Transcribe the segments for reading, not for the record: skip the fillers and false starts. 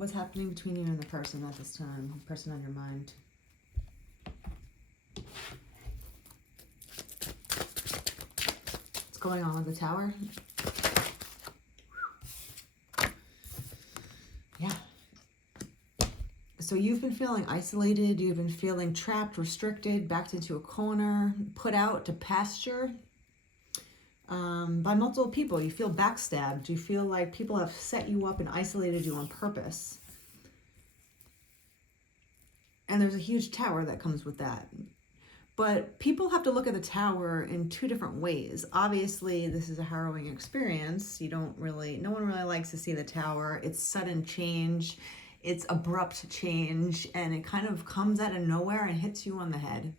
What's happening between you and the person at this time? The person on your mind. What's going on with the Tower? Yeah. So you've been feeling isolated. You've been feeling trapped, restricted, backed into a corner, put out to pasture by multiple people. You feel backstabbed. You feel like people have set you up and isolated you on purpose. And there's a huge tower that comes with that. But people have to look at the tower in two different ways. Obviously, this is a harrowing experience. No one really likes to see the tower. It's sudden change. It's abrupt change. And it kind of comes out of nowhere and hits you on the head.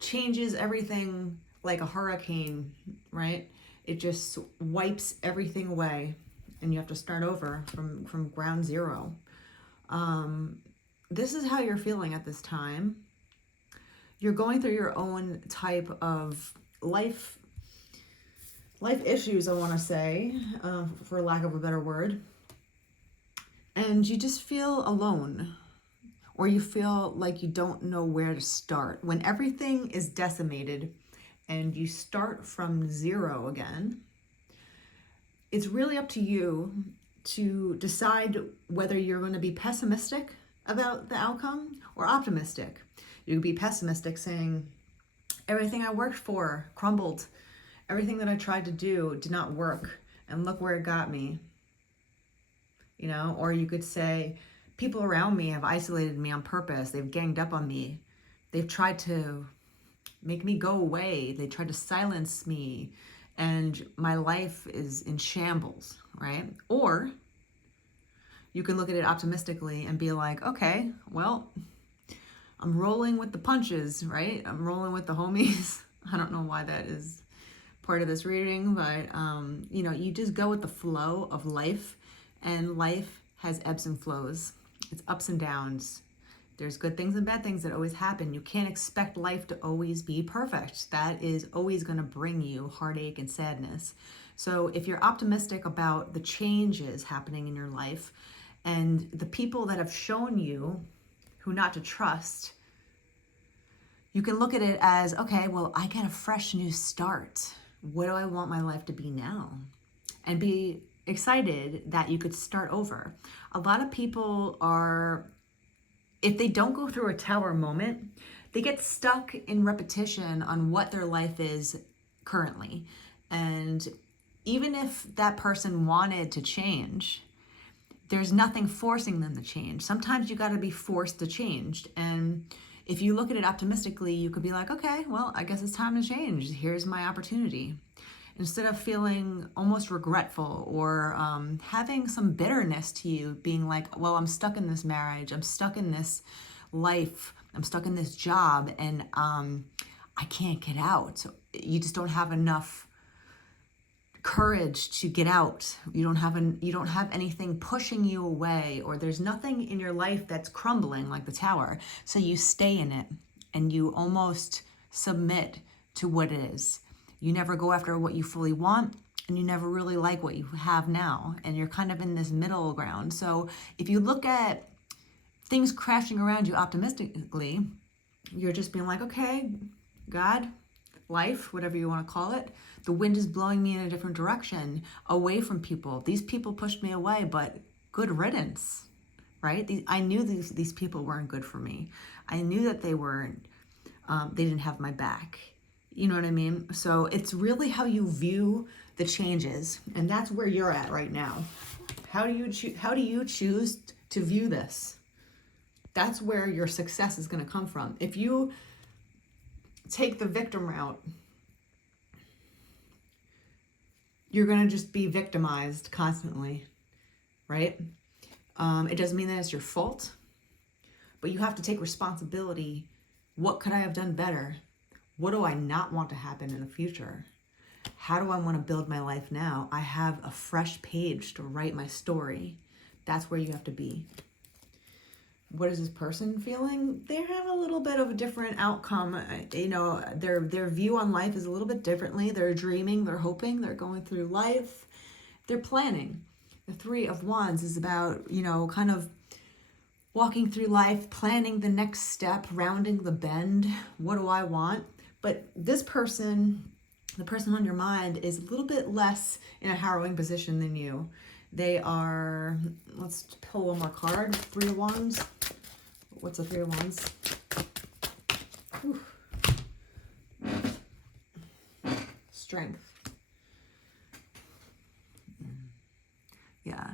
Changes everything like a hurricane, right? It just wipes everything away. And you have to start over from ground zero. This is how you're feeling at this time. You're going through your own type of life issues, I want to say, for lack of a better word. And you just feel alone, or you feel like you don't know where to start. When everything is decimated and you start from zero again, it's really up to you to decide whether you're going to be pessimistic about the outcome or optimistic. You could be pessimistic, saying, everything I worked for crumbled. Everything that I tried to do did not work. And look where it got me. You know, or you could say, people around me have isolated me on purpose. They've ganged up on me. They've tried to make me go away. They tried to silence me. And my life is in shambles, right? Or you can look at it optimistically and be like, okay, well, I'm rolling with the punches, right? I'm rolling with the homies. I don't know why that is part of this reading, but, you just go with the flow of life, and life has ebbs and flows. It's ups and downs. There's good things and bad things that always happen. You can't expect life to always be perfect. That is always going to bring you heartache and sadness. So if you're optimistic about the changes happening in your life and the people that have shown you who not to trust, you can look at it as, okay, well, I get a fresh new start. What do I want my life to be now? And be excited that you could start over. A lot of people are, if they don't go through a tower moment, they get stuck in repetition on what their life is currently. And even if that person wanted to change, there's nothing forcing them to change. Sometimes you got to be forced to change. And if you look at it optimistically, you could be like, okay, well, I guess it's time to change. Here's my opportunity. Instead of feeling almost regretful or having some bitterness to you, being like, well, I'm stuck in this marriage, I'm stuck in this life, I'm stuck in this job, and I can't get out. You just don't have enough courage to get out. You don't have anything pushing you away, or there's nothing in your life that's crumbling like the tower. So you stay in it and you almost submit to what it is. You never go after what you fully want, and you never really like what you have now, and you're kind of in this middle ground. So if you look at things crashing around you optimistically, you're just being like, okay, God, life, whatever you want to call it, the wind is blowing me in a different direction, away from people. These people pushed me away, but good riddance, right? I knew these people weren't good for me. I knew that they didn't have my back. You know what I mean? So it's really how you view the changes, and that's where you're at right now. How do you choose to view this? That's where your success is going to come from. If you take the victim route, you're going to just be victimized constantly, right? It doesn't mean that it's your fault, but you have to take responsibility. What could I have done better? What do I not want to happen in the future? How do I want to build my life now? I have a fresh page to write my story. That's where you have to be. What is this person feeling? They have a little bit of a different outcome. Their view on life is a little bit differently. They're dreaming, they're hoping, they're going through life. They're planning. The Three of Wands is about, kind of walking through life, planning the next step, rounding the bend. What do I want? But this person, the person on your mind, is a little bit less in a harrowing position than you. They are, let's pull one more card, Three of Wands. What's a Three of Wands? Whew. Strength. Yeah.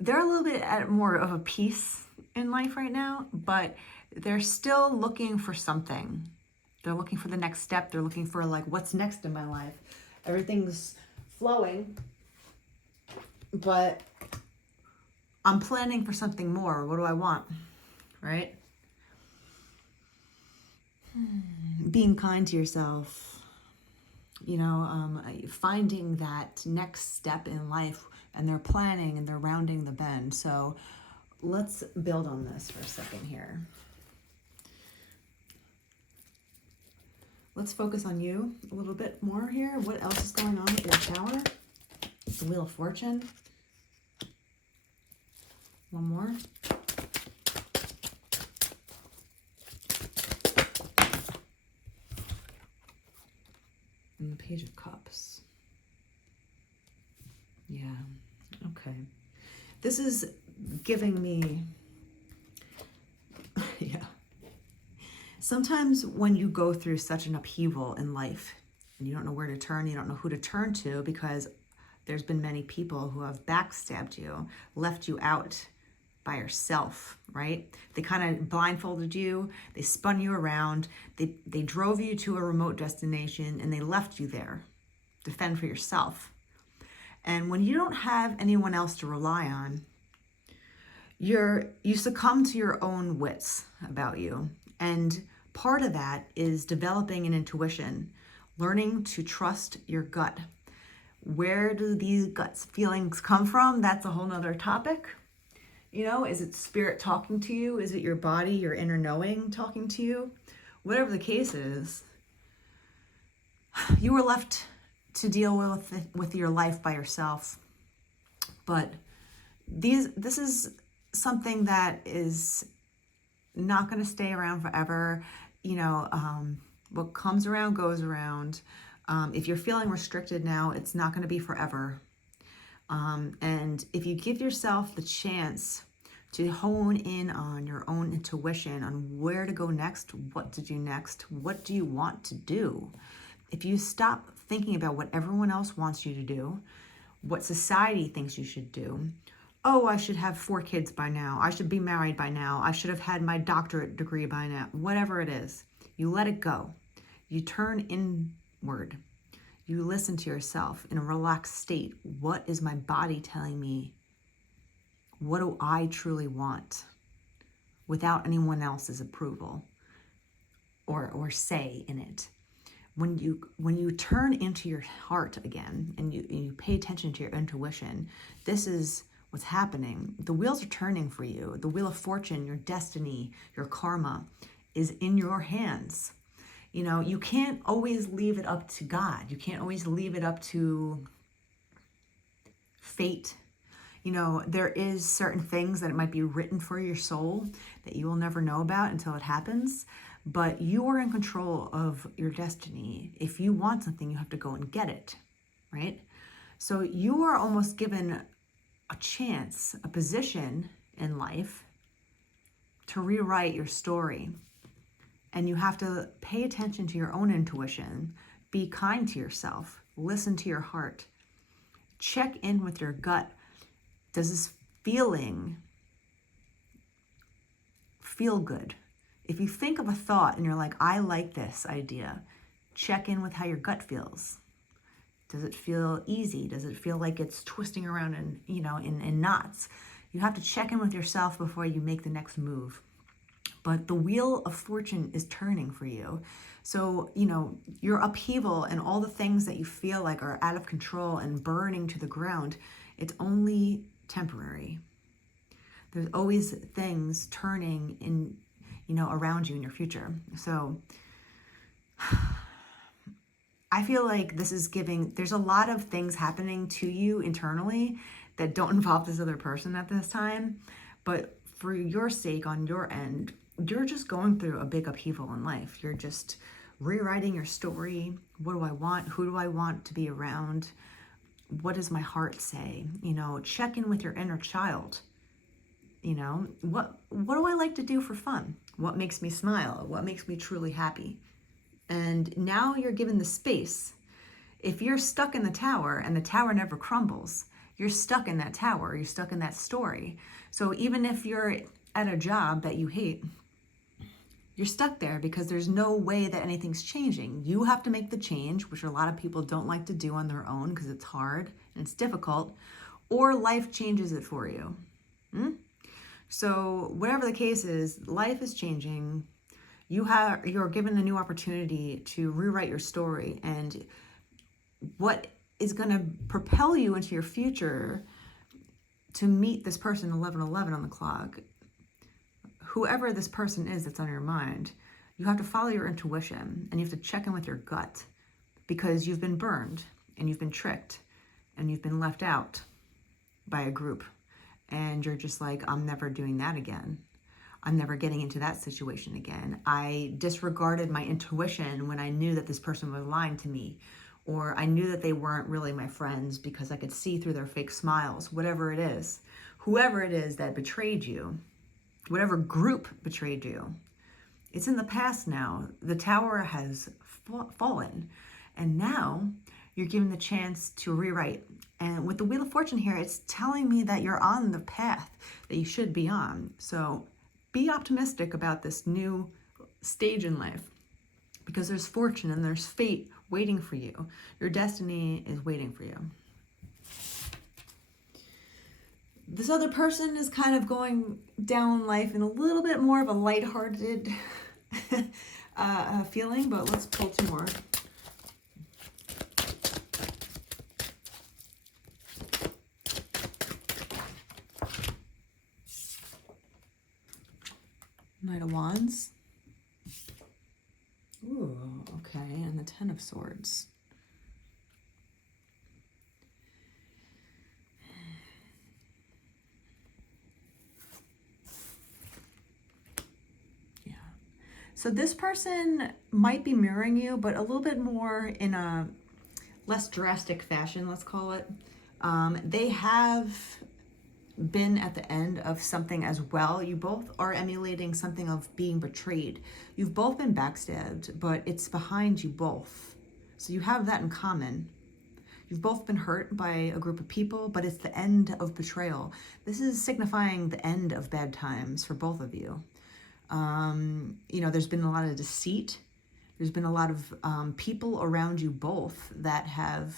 They're a little bit at more of a peace in life right now, but they're still looking for something. They're looking for the next step. They're looking for like, what's next in my life? Everything's flowing, but I'm planning for something more. What do I want? Right? Being kind to yourself, finding that next step in life, and they're planning and they're rounding the bend. So let's build on this for a second here. Let's focus on you a little bit more here. What else is going on with your Tower? The Wheel of Fortune. One more. And the Page of Cups. Yeah, okay. This is giving me, yeah. Sometimes when you go through such an upheaval in life and you don't know where to turn, you don't know who to turn to, because there's been many people who have backstabbed you, left you out by yourself, right? They kind of blindfolded you, they spun you around, they drove you to a remote destination, and they left you there to fend for yourself. And when you don't have anyone else to rely on, you succumb to your own wits about you. And part of that is developing an intuition, learning to trust your gut. Where do these gut feelings come from? That's a whole nother topic. Is it spirit talking to you? Is it your body, your inner knowing talking to you? Whatever the case is, you were left to deal with your life by yourself. But this is something that is not going to stay around forever. What comes around goes around. If you're feeling restricted now, it's not going to be forever. And if you give yourself the chance to hone in on your own intuition, on where to go next, what to do next, what do you want to do? If you stop thinking about what everyone else wants you to do, what society thinks you should do, oh, I should have 4 kids by now, I should be married by now, I should have had my doctorate degree by now, whatever it is, you let it go. You turn inward. You listen to yourself in a relaxed state. What is my body telling me? What do I truly want? Without anyone else's approval or say in it. When you turn into your heart again and you pay attention to your intuition, this is what's happening. The wheels are turning for you. The Wheel of Fortune, your destiny, your karma is in your hands. You can't always leave it up to God. You can't always leave it up to fate. There is certain things that it might be written for your soul that you will never know about until it happens. But you are in control of your destiny. If you want something, you have to go and get it, right? So you are almost given a chance, a position in life to rewrite your story. And you have to pay attention to your own intuition. Be kind to yourself. Listen to your heart. Check in with your gut. Does this feeling feel good? If you think of a thought and you're like, I like this idea, check in with how your gut feels. Does it feel easy? Does it feel like it's twisting around in knots? You have to check in with yourself before you make the next move. But the Wheel of Fortune is turning for you. So, your upheaval and all the things that you feel like are out of control and burning to the ground, it's only temporary. There's always things turning in, around you in your future. So I feel like this is there's a lot of things happening to you internally that don't involve this other person at this time. But for your sake, on your end, you're just going through a big upheaval in life. You're just rewriting your story. What do I want? Who do I want to be around? What does my heart say? Check in with your inner child. What do I like to do for fun? What makes me smile? What makes me truly happy? And now you're given the space. If you're stuck in the tower and the tower never crumbles, you're stuck in that tower, you're stuck in that story. So even if you're at a job that you hate, you're stuck there because there's no way that anything's changing. You have to make the change, which a lot of people don't like to do on their own because it's hard and it's difficult, or life changes it for you. So whatever the case is, life is changing. You're given a new opportunity to rewrite your story, and what is going to propel you into your future to meet this person 11:11 on the clock. Whoever this person is that's on your mind, you have to follow your intuition, and you have to check in with your gut, because you've been burned and you've been tricked and you've been left out by a group, and you're just like, I'm never doing that again. I'm never getting into that situation again. I disregarded my intuition when I knew that this person was lying to me, or I knew that they weren't really my friends because I could see through their fake smiles. Whatever it is, whoever it is that betrayed you, whatever group betrayed you, it's in the past now. The tower has fallen, and now you're given the chance to rewrite. And with the Wheel of Fortune here, it's telling me that you're on the path that you should be on. So be optimistic about this new stage in life, because there's fortune and there's fate waiting for you. Your destiny is waiting for you. This other person is kind of going down life in a little bit more of a lighthearted feeling, but let's pull two more. Knight of Wands. Ooh, okay, and the Ten of Swords. Yeah. So this person might be mirroring you, but a little bit more in a less drastic fashion, let's call it. They have been at the end of something as well. You both are emulating something of being betrayed. You've both been backstabbed, but it's behind you both. So you have that in common. You've both been hurt by a group of people, but it's the end of betrayal. This is signifying the end of bad times for both of you. There's been a lot of deceit. There's been a lot of people around you both that have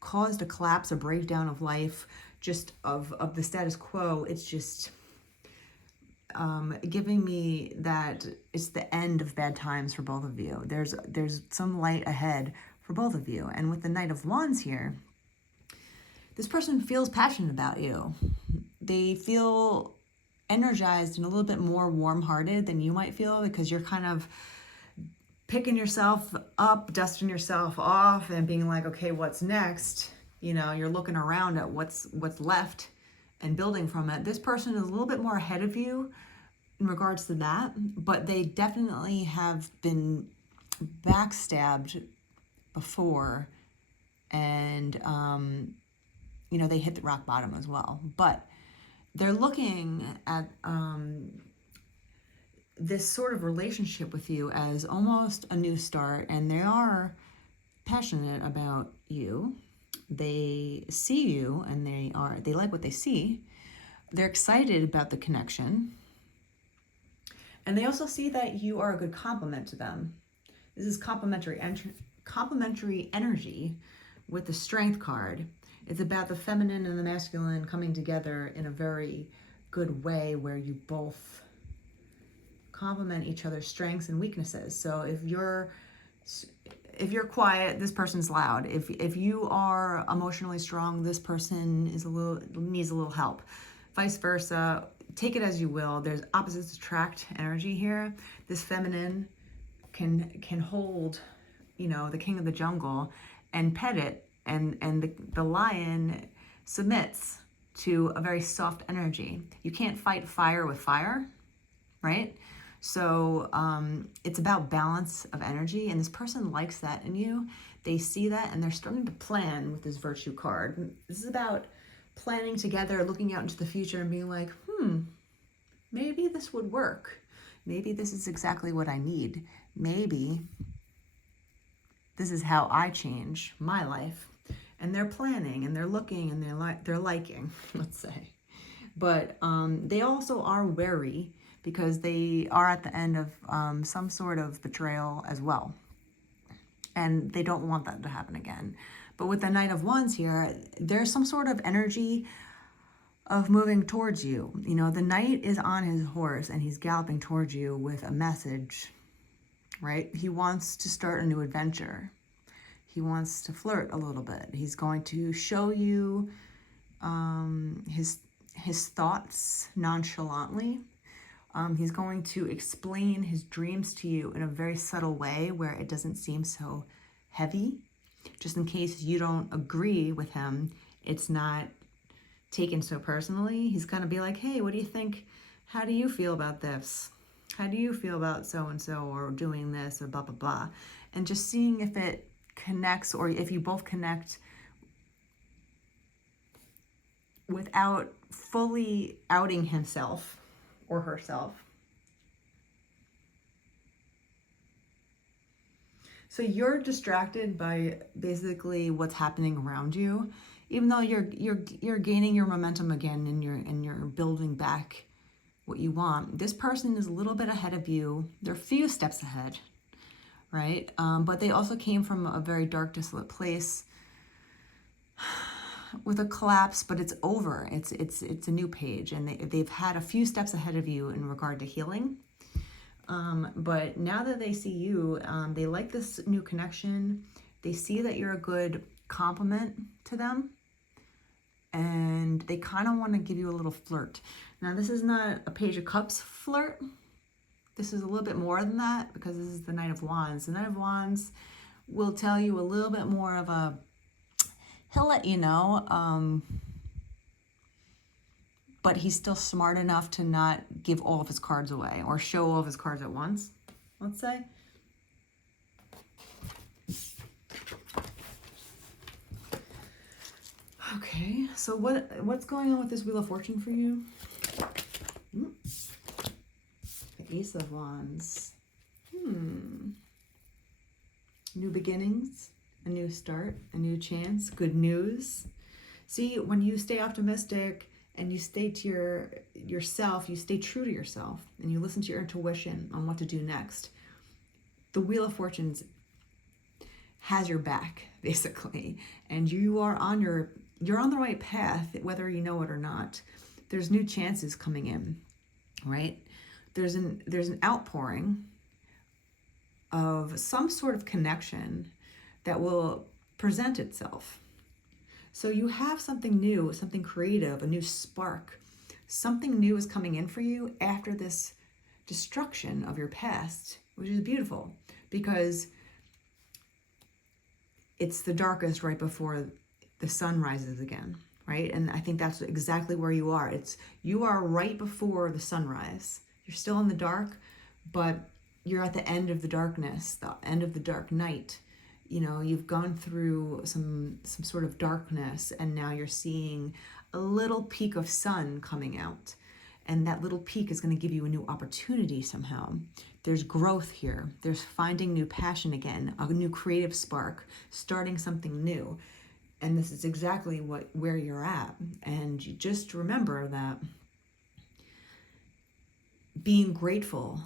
caused a collapse, a breakdown of life, just of the status quo. It's just giving me that it's the end of bad times for both of you. There's some light ahead for both of you. And with the Knight of Wands here, this person feels passionate about you. They feel energized and a little bit more warm-hearted than you might feel, because you're kind of picking yourself up, dusting yourself off, and being like, okay, what's next? You're looking around at what's left and building from it. This person is a little bit more ahead of you in regards to that, but they definitely have been backstabbed before, and they hit the rock bottom as well. But they're looking at this sort of relationship with you as almost a new start, and they are passionate about you. They see you and they like what they see. They're excited about the connection. And they also see that you are a good complement to them. This is complementary energy with the Strength card. It's about the feminine and the masculine coming together in a very good way, where you both complement each other's strengths and weaknesses. So if you're quiet, this person's loud. If you are emotionally strong, this person needs a little help. Vice versa. Take it as you will. There's opposites attract energy here. This feminine can hold, the king of the jungle and pet it, and the lion submits to a very soft energy. You can't fight fire with fire, right? So it's about balance of energy, and this person likes that in you. They see that, and they're starting to plan with this virtue card. This is about planning together, looking out into the future and being like, maybe this would work. Maybe this is exactly what I need. Maybe this is how I change my life. And they're planning, and they're looking, and they're liking, let's say. But they also are wary, because they are at the end of some sort of betrayal as well. And they don't want that to happen again. But with the Knight of Wands here, there's some sort of energy of moving towards you. You know, the knight is on his horse, and he's galloping towards you with a message, right? He wants to start a new adventure. He wants to flirt a little bit. He's going to show you his thoughts nonchalantly. He's going to explain his dreams to you in a very subtle way where it doesn't seem so heavy. Just in case you don't agree with him, it's not taken so personally. He's going to be like, hey, what do you think? How do you feel about this? How do you feel about so-and-so or doing this or blah, blah, blah. And just seeing if it connects, or if you both connect without fully outing himself or herself. So you're distracted by basically what's happening around you, even though you're gaining your momentum again, and you're building back what you want. This person is a little bit ahead of you. They're a few steps ahead, right? But they also came from a very dark, desolate place with a collapse, but it's over. It's a new page, and they've had a few steps ahead of you in regard to healing. But now that they see you, they like this new connection. They see that you're a good complement to them, and they kind of want to give you a little flirt. Now, this is not a Page of Cups flirt. This is a little bit more than that, because this is the Knight of Wands. The Knight of Wands will tell you a little bit more of a, he'll let you know, but he's still smart enough to not give all of his cards away or show all of his cards at once, let's say. Okay, so what's going on with this Wheel of Fortune for you? The Ace of Wands. New beginnings, a new start, a new chance, good news. See, when you stay optimistic and you stay to yourself, you stay true to yourself, and you listen to your intuition on what to do next, the Wheel of Fortune has your back, basically, and you're on the right path, whether you know it or not. There's new chances coming in, right? There's an outpouring of some sort of connection that will present itself. So you have something new, something creative, a new spark. Something new is coming in for you after this destruction of your past, which is beautiful, because it's the darkest right before the sun rises again, right? And I think that's exactly where you are. You are right before the sunrise. You're still in the dark, but you're at the end of the darkness, the end of the dark night. You know, you've gone through some sort of darkness, and now you're seeing a little peak of sun coming out. And that little peak is going to give you a new opportunity somehow. There's growth here. There's finding new passion again, a new creative spark, starting something new. And this is exactly where you're at. And you just remember that being grateful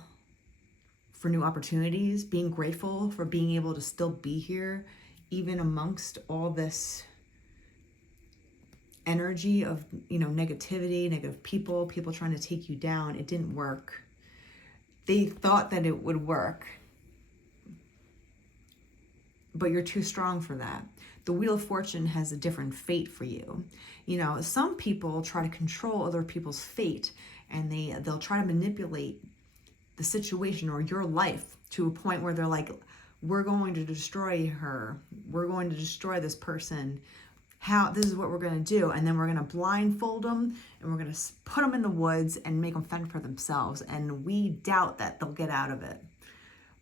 for new opportunities, being grateful for being able to still be here, even amongst all this energy of, negativity, negative people trying to take you down. It didn't work. They thought that it would work, but you're too strong for that. The Wheel of Fortune has a different fate for you. Some people try to control other people's fate, and they'll try to manipulate the situation or your life to a point where they're like, we're going to destroy her. We're going to destroy this person. how this is what we're going to do, and then we're going to blindfold them and we're going to put them in the woods and make them fend for themselves, and we doubt that they'll get out of it.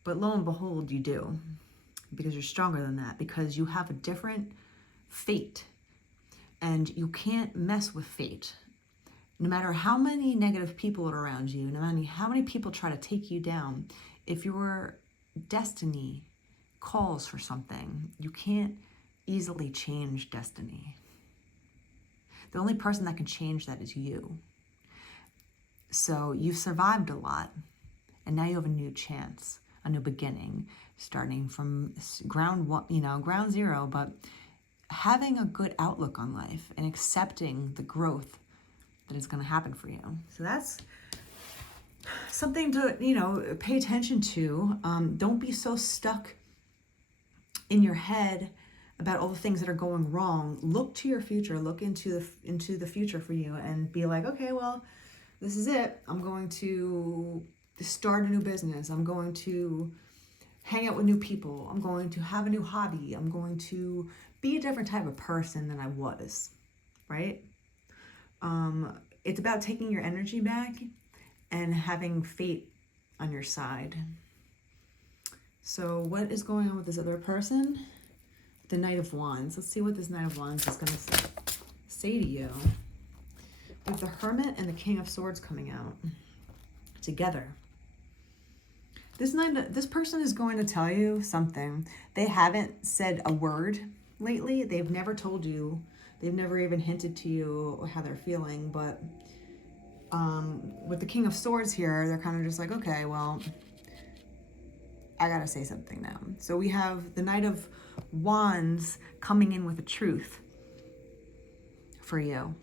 But lo and behold, you do, because you're stronger than that, because you have a different fate, and you can't mess with fate. No matter how many negative people are around you, no matter how many people try to take you down, if your destiny calls for something, you can't easily change destiny. The only person that can change that is you. So you've survived a lot, and now you have a new chance, a new beginning, starting from ground zero, but having a good outlook on life and accepting the growth that is going to happen for you. So that's something to, pay attention to. Don't be so stuck in your head about all the things that are going wrong. Look to your future, look into the future for you, and be like, okay, well, this is it. I'm going to start a new business. I'm going to hang out with new people. I'm going to have a new hobby. I'm going to be a different type of person than I was, right? It's about taking your energy back and having fate on your side. So what is going on with this other person? The Knight of Wands. Let's see what this Knight of Wands is going to say to you. With the Hermit and the King of Swords coming out together. This person is going to tell you something. They haven't said a word lately. They've never told you. They've never even hinted to you how they're feeling. But with the King of Swords here, they're kind of just like, okay, well, I gotta say something now. So we have the Knight of Wands coming in with the truth for you.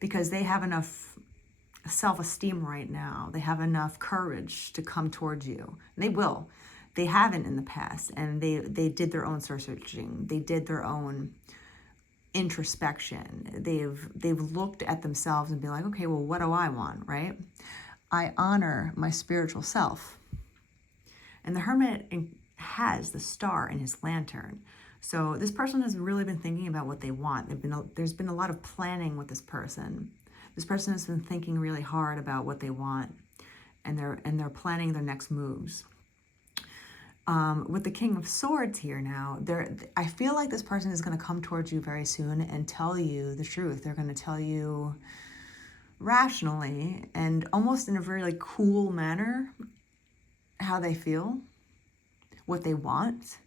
Because they have enough self-esteem right now. They have enough courage to come towards you. They will. They haven't in the past, and they did their own searching. They did their own introspection. They've looked at themselves and be like, okay, well, what do I want, right? I honor my spiritual self. And the Hermit has the star in his lantern. So this person has really been thinking about what they want. There's been a lot of planning with this person. This person has been thinking really hard about what they want, and they're planning their next moves. With the King of Swords here now, I feel like this person is going to come towards you very soon and tell you the truth. They're going to tell you rationally and almost in a very cool manner how they feel, what they want,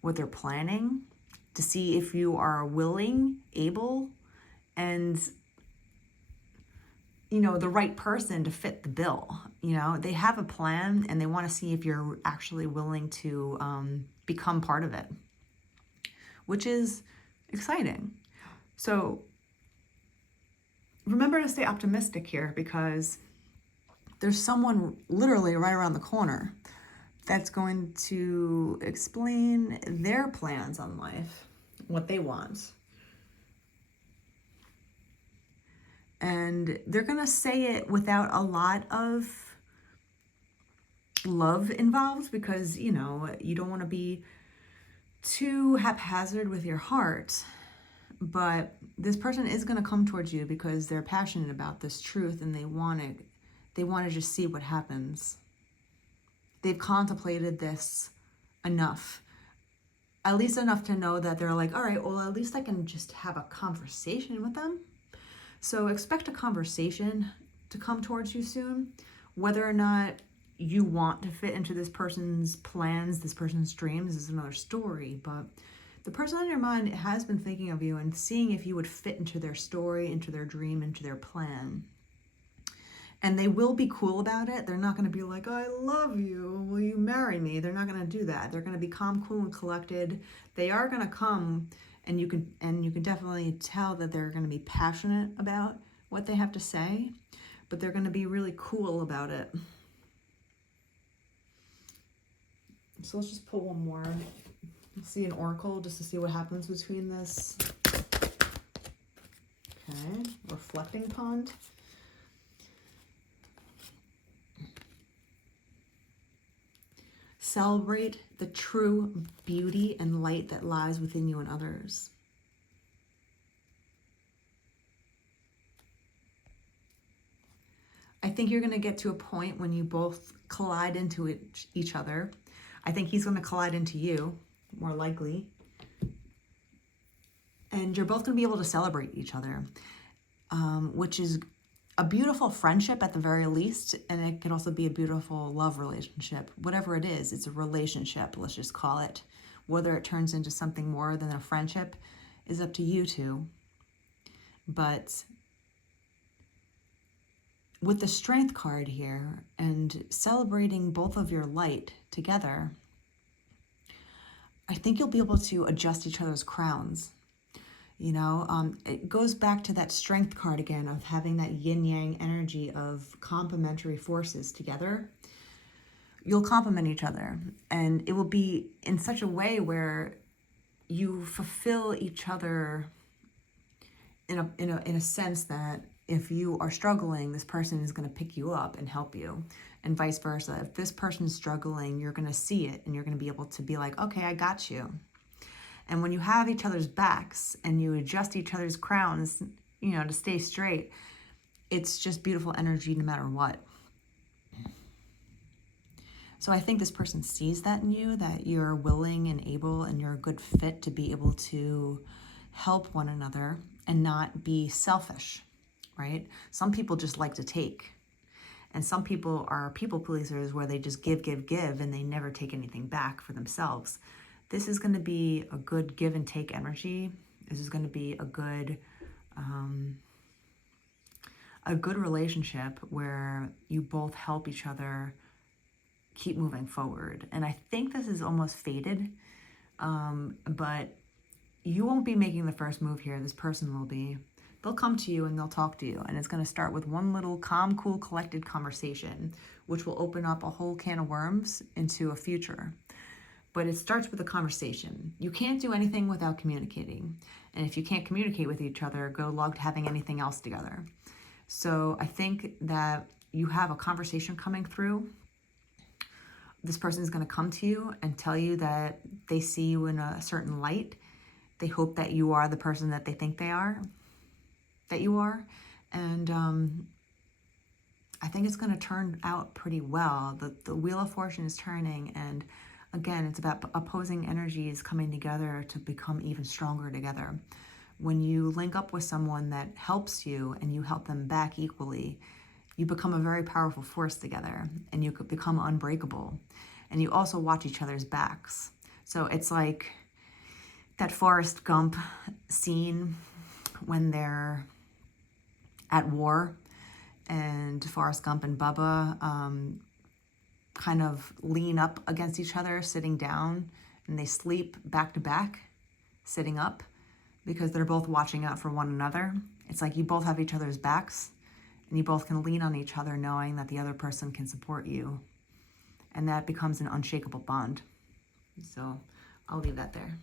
what they're planning, to see if you are willing, able, and the right person to fit the bill. They have a plan, and they want to see if you're actually willing to become part of it, which is exciting. So remember to stay optimistic here, because there's someone literally right around the corner that's going to explain their plans on life, what they want. And they're going to say it without a lot of love involved, because, you don't want to be too haphazard with your heart. But this person is going to come towards you because they're passionate about this truth, and they want to just see what happens. They've contemplated this enough, at least enough to know that they're like, all right, well, at least I can just have a conversation with them. So expect a conversation to come towards you soon. Whether or not you want to fit into this person's plans, this person's dreams, is another story. But the person on your mind has been thinking of you and seeing if you would fit into their story, into their dream, into their plan. And they will be cool about it. They're not going to be like, I love you, will you marry me? They're not going to do that. They're going to be calm, cool, and collected. They are going to come, and you can definitely tell that they're going to be passionate about what they have to say, but they're going to be really cool about it. So let's just pull one more. Let's see an oracle just to see what happens between this. Okay, reflecting pond. celebrate the true beauty and light that lies within you and others. I think you're going to get to a point when you both collide into each other. I think he's going to collide into you, more likely. And you're both going to be able to celebrate each other, which is a beautiful friendship at the very least. And it could also be a beautiful love relationship. Whatever it is, it's a relationship, let's just call it. Whether it turns into something more than a friendship is up to you two. But with the Strength card here and celebrating both of your light together, I think you'll be able to adjust each other's crowns. You know, it goes back to that Strength card again of having that yin-yang energy of complementary forces together. You'll complement each other, and it will be in such a way where you fulfill each other in a sense that if you are struggling, this person is going to pick you up and help you, and vice versa. If this person is struggling, you're going to see it and you're going to be able to be like, okay, I got you. And when you have each other's backs and you adjust each other's crowns, you know, to stay straight, it's just beautiful energy no matter what. So I think this person sees that in you, that you're willing and able and you're a good fit to be able to help one another and not be selfish, right? Some people just like to take. And some people are people pleasers where they just give, and they never take anything back for themselves. This is going to be a good give and take energy. This is going to be a good relationship where you both help each other keep moving forward. And I think this is almost fated, but you won't be making the first move here. This person will be. They'll come to you and they'll talk to you. And it's going to start with one little calm, cool, collected conversation, which will open up a whole can of worms into a future. But it starts with a conversation. You can't do anything without communicating. And if you can't communicate with each other, go log to having anything else together. So I think that you have a conversation coming through. This person is going to come to you and tell you that they see you in a certain light. They hope that you are the person that they think you are. And I think it's going to turn out pretty well. The Wheel of Fortune is turning, and again, it's about opposing energies coming together to become even stronger together. When you link up with someone that helps you and you help them back equally, you become a very powerful force together, and you could become unbreakable. And you also watch each other's backs. So it's like that Forrest Gump scene when they're at war and Forrest Gump and Bubba kind of lean up against each other, sitting down, and they sleep back to back, sitting up, because they're both watching out for one another. It's like you both have each other's backs, and you both can lean on each other knowing that the other person can support you. And that becomes an unshakable bond. So I'll leave that there.